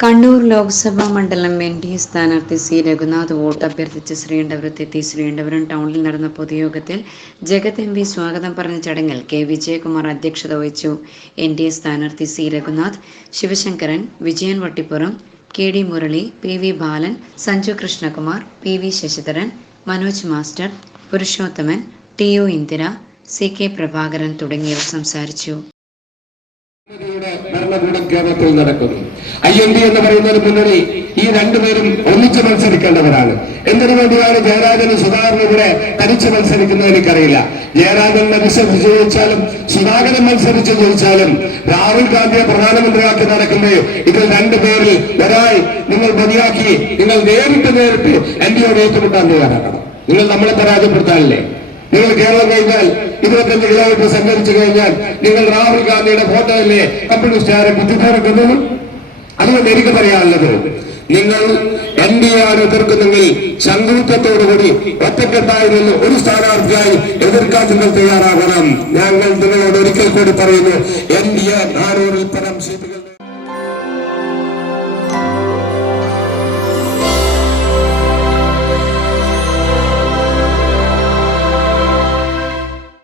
കണ്ണൂർ ലോക്സഭാ മണ്ഡലം N D A സ്ഥാനാർത്ഥി C Raghunath vote അഭ്യർത്ഥിച്ച് ശ്രീകണ്ഠപുരത്തെത്തി ശ്രീകണ്ഠപുരം ടൗണിൽ നടന്ന പൊതുയോഗത്തിൽ ജഗത് എം പി സ്വാഗതം പറഞ്ഞ ചടങ്ങിൽ കെ വിജയകുമാർ അധ്യക്ഷത വഹിച്ചു. എൻ ഡി എ സ്ഥാനാർത്ഥി C Raghunath Sivasankaran Vijayan Vattippuram K D Murali P V Balan Sanju Krishnakumar P V Sasidharan Manoj master Purushothaman T O Indira C K Prabhakaran തുടങ്ങിയവർ സംസാരിച്ചു. ഭരണകൂടം കേരളത്തിൽ നടക്കുന്നു. ഐ എൻ ഡി എന്ന് പറയുന്ന ഒരു മുന്നണി ഈ രണ്ടുപേരും ഒന്നിച്ച് മത്സരിക്കേണ്ടവരാണ്. എന്തിനു വേണ്ടിയാണ് ജയരാജനും സുധാകരനും ഇവിടെ തനിച്ച് മത്സരിക്കുന്നത് എനിക്കറിയില്ല. ജയരാജൻ മത്സരിച്ച് ജയിച്ചാലും സുധാകരൻ മത്സരിച്ച് ജയിച്ചാലും രാഹുൽ ഗാന്ധിയെ പ്രധാനമന്ത്രിയാക്കി നടക്കുന്നത് ഇതിൽ രണ്ടുപേരിൽ ഒരാൾ നിങ്ങൾ മതിയാക്കി നിങ്ങൾ നേരിട്ട് നേരിട്ട് എൻ ഡിയോട് ഏറ്റുമുട്ടാൻ തയ്യാറാക്കണം. നിങ്ങൾ നമ്മളെ പരാജയപ്പെടുത്താനല്ലേ? നിങ്ങൾ കേരളം കഴിഞ്ഞാൽ ഇരുപത്തഞ്ച് കിലോമീറ്റർ സഞ്ചരിച്ചു കഴിഞ്ഞാൽ നിങ്ങൾ രാഹുൽ ഗാന്ധിയുടെ ഫോട്ടോയിലെ കമ്മ്യൂണിസ്റ്റുകാരെ ബുദ്ധിമുട്ടുന്നത് അതുകൊണ്ട് എനിക്ക് പറയാനുള്ളത് നിങ്ങൾ എൻ ഡി ആർ എതിർക്കുന്നെങ്കിൽ ശങ്കൂറ്റത്തോടുകൂടി ഒറ്റക്കെട്ടായി നിന്ന് ഒരു സ്ഥാനാർത്ഥിയായി എതിർക്കാൻ നിങ്ങൾ തയ്യാറാകണം. ഞങ്ങൾ നിങ്ങളോട് ഒരിക്കൽ കൂടി പറയുന്നു എൻ ഡി എ നാനൂറിൽ പരം സീറ്റുകൾ